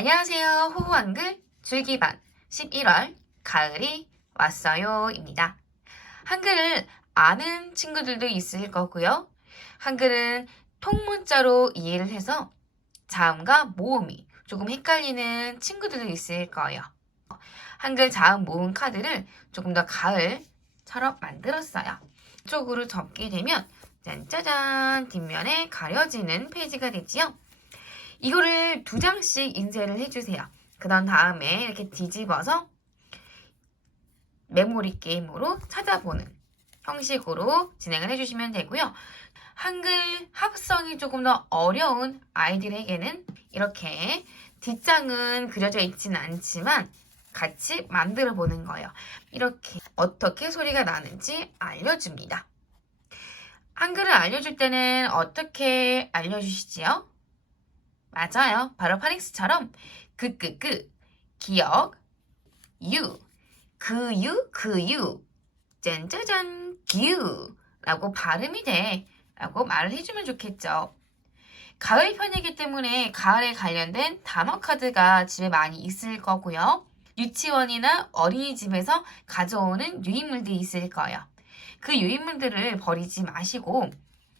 안녕하세요. 호호한글 줄기반 11월 가을이 왔어요입니다. 한글을 아는 친구들도 있을 거고요. 한글은 통문자로 이해를 해서 자음과 모음이 조금 헷갈리는 친구들도 있을 거예요. 한글 자음 모음 카드를 조금 더 가을처럼 만들었어요. 이쪽으로 접게 되면 짠짜잔 뒷면에 가려지는 페이지가 되지요. 이거를 2장씩 인쇄를 해주세요. 그런 다음에 이렇게 뒤집어서 메모리 게임으로 찾아보는 형식으로 진행을 해주시면 되고요. 한글 합성이 조금 더 어려운 아이들에게는 이렇게 뒷장은 그려져 있지는 않지만 같이 만들어 보는 거예요. 이렇게 어떻게 소리가 나는지 알려줍니다. 한글을 알려줄 때는 어떻게 알려주시지요? 맞아요. 바로 파닉스처럼 기억, 유, 그유, 짠짜잔, 규 라고 발음이 돼 라고 말을 해주면 좋겠죠. 가을 편이기 때문에 가을에 관련된 단어 카드가 집에 많이 있을 거고요. 유치원이나 어린이집에서 가져오는 유인물들이 있을 거예요. 그 유인물들을 버리지 마시고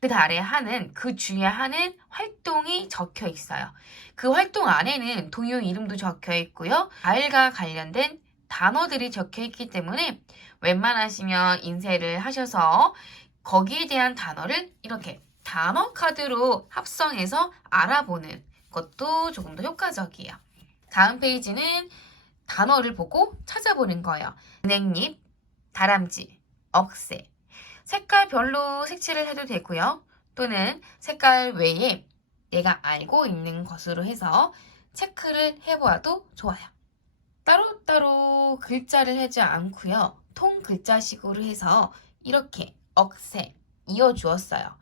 그 달에 하는, 그 주에 하는 활동이 적혀 있어요. 그 활동 안에는 동요 이름도 적혀 있고요. 가을과 관련된 단어들이 적혀 있기 때문에 웬만하시면 인쇄를 하셔서 거기에 대한 단어를 이렇게 단어 카드로 합성해서 알아보는 것도 조금 더 효과적이에요. 다음 페이지는 단어를 보고 찾아보는 거예요. 은행잎, 다람쥐, 억새. 색깔별로 색칠을 해도 되고요. 또는 색깔 외에 내가 알고 있는 것으로 해서 체크를 해보아도 좋아요. 따로따로 글자를 하지 않고요. 통 글자식으로 해서 이렇게 억새 이어주었어요.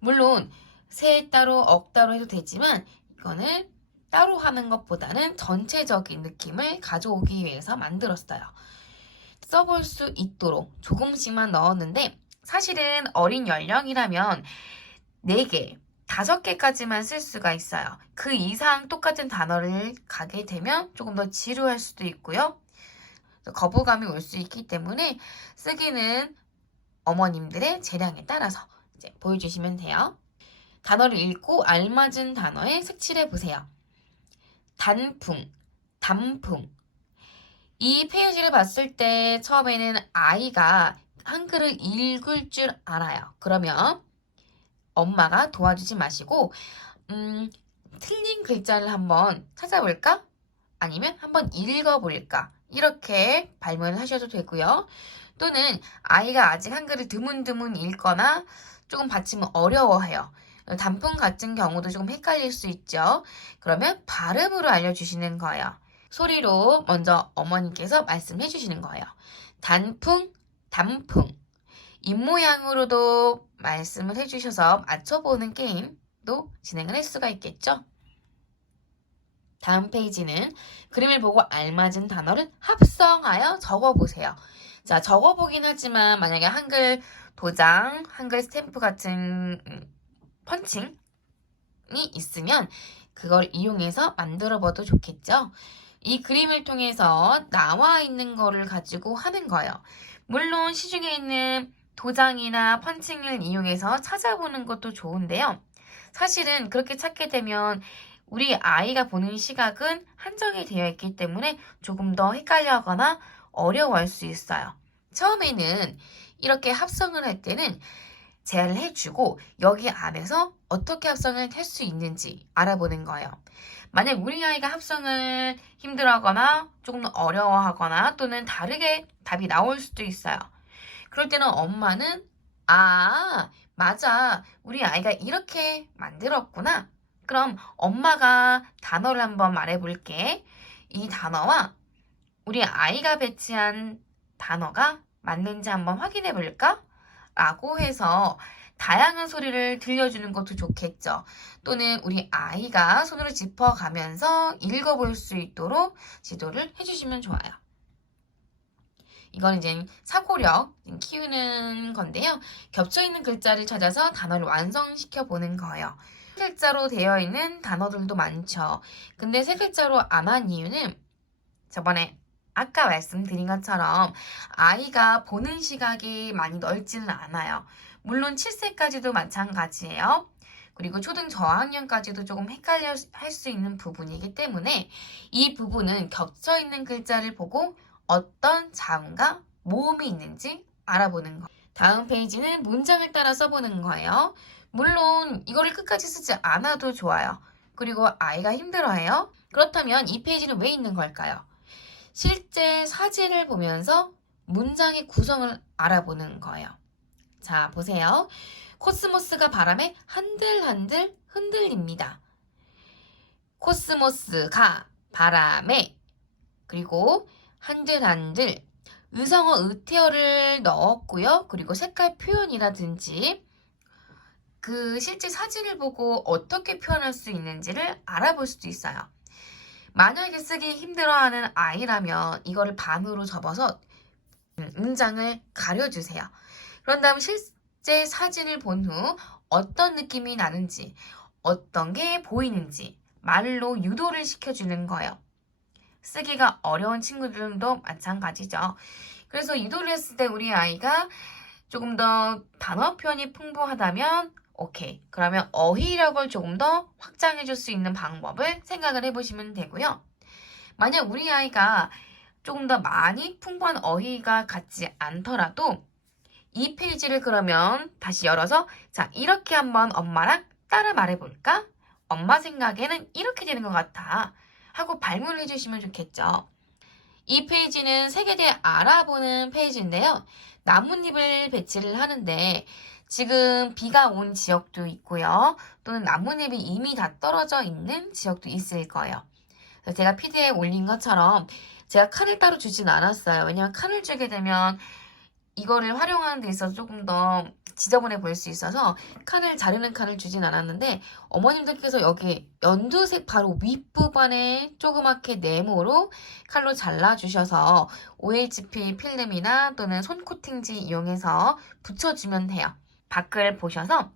물론 새 따로 억 따로 해도 되지만 이거는 따로 하는 것보다는 전체적인 느낌을 가져오기 위해서 만들었어요. 써볼 수 있도록 조금씩만 넣었는데 사실은 어린 연령이라면 4개, 5개까지만 쓸 수가 있어요. 그 이상 똑같은 단어를 가게 되면 조금 더 지루할 수도 있고요. 거부감이 올 수 있기 때문에 쓰기는 어머님들의 재량에 따라서 이제 보여주시면 돼요. 단어를 읽고 알맞은 단어에 색칠해 보세요. 단풍, 단풍. 이 페이지를 봤을 때 처음에는 아이가 한글을 읽을 줄 알아요. 그러면 엄마가 도와주지 마시고 틀린 글자를 한번 찾아볼까? 아니면 한번 읽어볼까? 이렇게 발문을 하셔도 되고요. 또는 아이가 아직 한글을 드문드문 읽거나 조금 받침을 어려워해요. 단풍 같은 경우도 조금 헷갈릴 수 있죠. 그러면 발음으로 알려주시는 거예요. 소리로 먼저 어머니께서 말씀해 주시는 거예요. 단풍, 단풍. 입모양으로도 말씀을 해주셔서 맞춰보는 게임도 진행을 할 수가 있겠죠. 다음 페이지는 그림을 보고 알맞은 단어를 합성하여 적어보세요. 자, 적어보긴 하지만 만약에 한글 도장, 한글 스탬프 같은 펀칭이 있으면 그걸 이용해서 만들어봐도 좋겠죠. 이 그림을 통해서 나와 있는 거를 가지고 하는 거예요. 물론 시중에 있는 도장이나 펀칭을 이용해서 찾아보는 것도 좋은데요. 사실은 그렇게 찾게 되면 우리 아이가 보는 시각은 한정이 되어 있기 때문에 조금 더 헷갈려하거나 어려워할 수 있어요. 처음에는 이렇게 합성을 할 때는 제안을 해주고 여기 안에서 어떻게 합성을 할 수 있는지 알아보는 거예요. 만약 우리 아이가 합성을 힘들어하거나 조금 어려워하거나 또는 다르게 답이 나올 수도 있어요. 그럴 때는 엄마는 맞아. 우리 아이가 이렇게 만들었구나. 그럼 엄마가 단어를 한번 말해볼게. 이 단어와 우리 아이가 배치한 단어가 맞는지 한번 확인해 볼까? 라고 해서 다양한 소리를 들려주는 것도 좋겠죠. 또는 우리 아이가 손으로 짚어가면서 읽어볼 수 있도록 지도를 해주시면 좋아요. 이건 이제 사고력 키우는 건데요. 겹쳐있는 글자를 찾아서 단어를 완성시켜 보는 거예요. 글자로 되어 있는 단어들도 많죠. 근데 세 글자로 안 한 이유는 저번에 아까 말씀드린 것처럼 아이가 보는 시각이 많이 넓지는 않아요. 물론 7세까지도 마찬가지예요. 그리고 초등 저학년까지도 조금 헷갈려 할 수 있는 부분이기 때문에 이 부분은 겹쳐 있는 글자를 보고 어떤 자음과 모음이 있는지 알아보는 거. 다음 페이지는 문장을 따라 써보는 거예요. 물론 이거를 끝까지 쓰지 않아도 좋아요. 그리고 아이가 힘들어해요. 그렇다면 이 페이지는 왜 있는 걸까요? 실제 사진을 보면서 문장의 구성을 알아보는 거예요. 자, 보세요. 코스모스가 바람에 한들한들 흔들립니다. 코스모스가 바람에 그리고 한들한들 의성어 의태어를 넣었고요. 그리고 색깔 표현이라든지 그 실제 사진을 보고 어떻게 표현할 수 있는지를 알아볼 수도 있어요. 만약에 쓰기 힘들어하는 아이라면 이거를 반으로 접어서 문장을 가려주세요. 그런 다음 실제 사진을 본 후 어떤 느낌이 나는지, 어떤 게 보이는지 말로 유도를 시켜주는 거예요. 쓰기가 어려운 친구들도 마찬가지죠. 그래서 유도를 했을 때 우리 아이가 조금 더 단어 표현이 풍부하다면 오케이. 그러면 어휘력을 조금 더 확장해 줄 수 있는 방법을 생각을 해보시면 되고요. 만약 우리 아이가 조금 더 많이 풍부한 어휘가 같지 않더라도 이 페이지를 그러면 다시 열어서 자, 이렇게 한번 엄마랑 따라 말해볼까? 엄마 생각에는 이렇게 되는 것 같아. 하고 발문을 해주시면 좋겠죠. 이 페이지는 세계에 대해 알아보는 페이지인데요. 나뭇잎을 배치를 하는데 지금 비가 온 지역도 있고요. 또는 나뭇잎이 이미 다 떨어져 있는 지역도 있을 거예요. 그래서 제가 PD에 올린 것처럼 제가 칸을 따로 주진 않았어요. 왜냐면 칸을 주게 되면 이거를 활용하는 데 있어서 조금 더 지저분해 보일 수 있어서 자르는 칸을 주진 않았는데 어머님들께서 여기 연두색 바로 윗부분에 조그맣게 네모로 칼로 잘라주셔서 OHP 필름이나 또는 손 코팅지 이용해서 붙여주면 돼요. 밖을 보셔서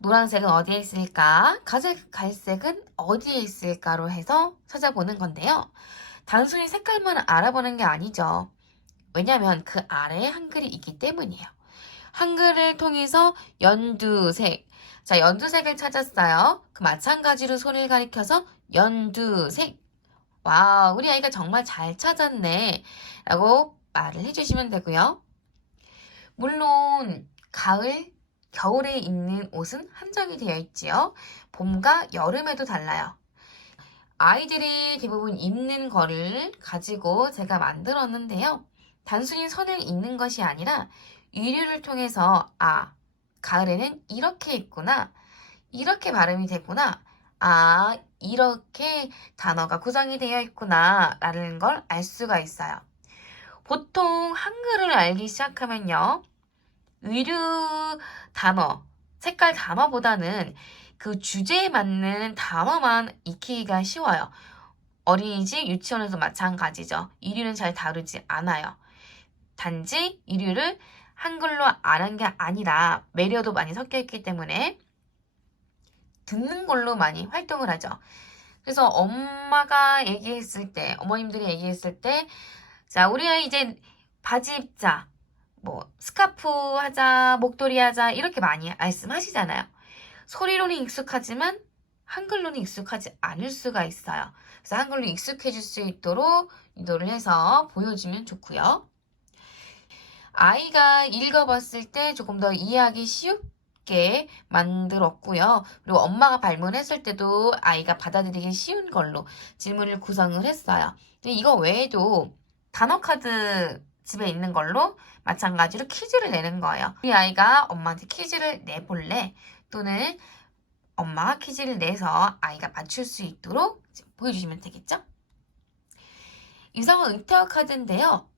노란색은 어디에 있을까? 갈색은 어디에 있을까로 해서 찾아보는 건데요. 단순히 색깔만 알아보는 게 아니죠. 왜냐하면 그 아래에 한글이 있기 때문이에요. 한글을 통해서 연두색. 자, 연두색을 찾았어요. 그 마찬가지로 손을 가리켜서 연두색. 와, 우리 아이가 정말 잘 찾았네. 라고 말을 해주시면 되고요. 물론 가을, 겨울에 입는 옷은 한정이 되어 있지요. 봄과 여름에도 달라요. 아이들이 대부분 입는 거를 가지고 제가 만들었는데요. 단순히 선을 읽는 것이 아니라 유류를 통해서 아, 가을에는 이렇게 있구나. 이렇게 발음이 되구나. 아, 이렇게 단어가 구성이 되어 있구나. 라는 걸 알 수가 있어요. 보통 한글을 알기 시작하면요. 의류 단어, 색깔 단어보다는 그 주제에 맞는 단어만 익히기가 쉬워요. 어린이집, 유치원에서 마찬가지죠. 이류는 잘 다루지 않아요. 단지 이류를 한글로 안 한 게 아니라 매료도 많이 섞여 있기 때문에 듣는 걸로 많이 활동을 하죠. 그래서 엄마가 얘기했을 때, 어머님들이 얘기했을 때, 자, 우리 아이 이제 바지 입자, 뭐 스카프 하자, 목도리 하자 이렇게 많이 말씀하시잖아요. 소리로는 익숙하지만 한글로는 익숙하지 않을 수가 있어요. 그래서 한글로 익숙해질 수 있도록 유도를 해서 보여주면 좋고요. 아이가 읽어봤을 때 조금 더 이해하기 쉽게 만들었고요. 그리고 엄마가 발문했을 때도 아이가 받아들이기 쉬운 걸로 질문을 구성을 했어요. 이거 외에도 단어 카드 집에 있는 걸로 마찬가지로 퀴즈를 내는 거예요. 우리 아이가 엄마한테 퀴즈를 내볼래? 또는 엄마가 퀴즈를 내서 아이가 맞출 수 있도록 보여주시면 되겠죠? 유성어 의태어 카드인데요.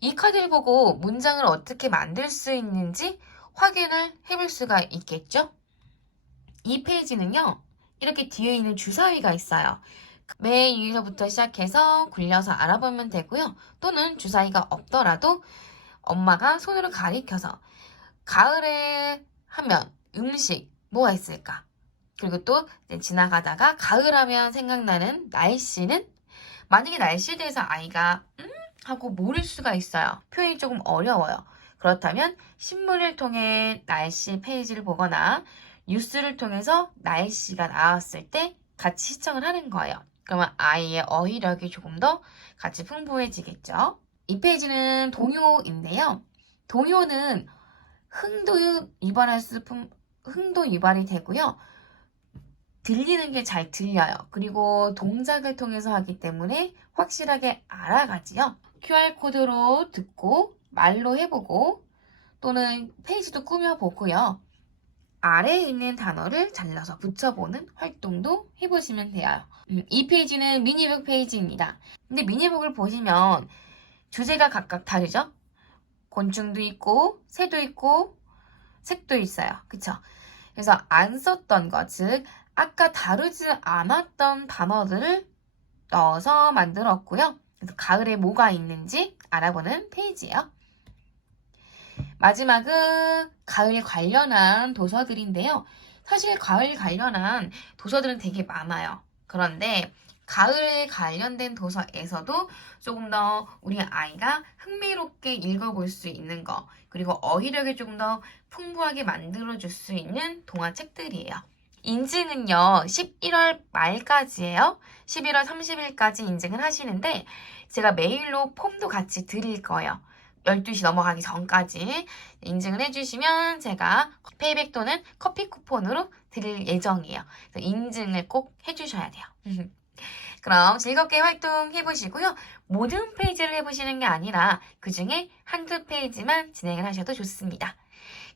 이 카드를 보고 문장을 어떻게 만들 수 있는지 확인을 해볼 수가 있겠죠? 이 페이지는요. 이렇게 뒤에 있는 주사위가 있어요. 매 유의서부터 시작해서 굴려서 알아보면 되고요. 또는 주사위가 없더라도 엄마가 손으로 가리켜서 가을에 하면 음식 뭐가 있을까? 그리고 또 이제 지나가다가 가을 하면 생각나는 날씨는 만약에 날씨에 대해서 아이가 하고 모를 수가 있어요. 표현이 조금 어려워요. 그렇다면 신문을 통해 날씨 페이지를 보거나 뉴스를 통해서 날씨가 나왔을 때 같이 시청을 하는 거예요. 그러면 아이의 어휘력이 조금 더 같이 풍부해지겠죠. 이 페이지는 동요인데요. 동요는 흥도 유발이 되고요. 들리는 게 잘 들려요. 그리고 동작을 통해서 하기 때문에 확실하게 알아가지요. QR코드로 듣고 말로 해보고 또는 페이지도 꾸며보고요. 아래에 있는 단어를 잘라서 붙여보는 활동도 해보시면 돼요. 이 페이지는 미니북 페이지입니다. 근데 미니북을 보시면 주제가 각각 다르죠? 곤충도 있고 새도 있고 색도 있어요. 그쵸? 그래서 안 썼던 것, 즉 아까 다루지 않았던 단어들을 넣어서 만들었고요. 그래서 가을에 뭐가 있는지 알아보는 페이지예요. 마지막은 가을 관련한 도서들인데요. 사실 가을 관련한 도서들은 되게 많아요. 그런데 가을에 관련된 도서에서도 조금 더 우리 아이가 흥미롭게 읽어볼 수 있는 거, 그리고 어휘력을 조금 더 풍부하게 만들어줄 수 있는 동화책들이에요. 인증은요, 11월 말까지예요. 11월 30일까지 인증을 하시는데 제가 메일로 폼도 같이 드릴 거예요. 12시 넘어가기 전까지 인증을 해주시면 제가 페이백 또는 커피 쿠폰으로 드릴 예정이에요. 그래서 인증을 꼭 해주셔야 돼요. 그럼 즐겁게 활동해보시고요. 모든 페이지를 해보시는 게 아니라 그 중에 한두 페이지만 진행을 하셔도 좋습니다.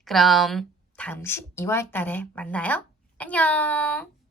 그럼 다음 12월 달에 만나요. 안녕!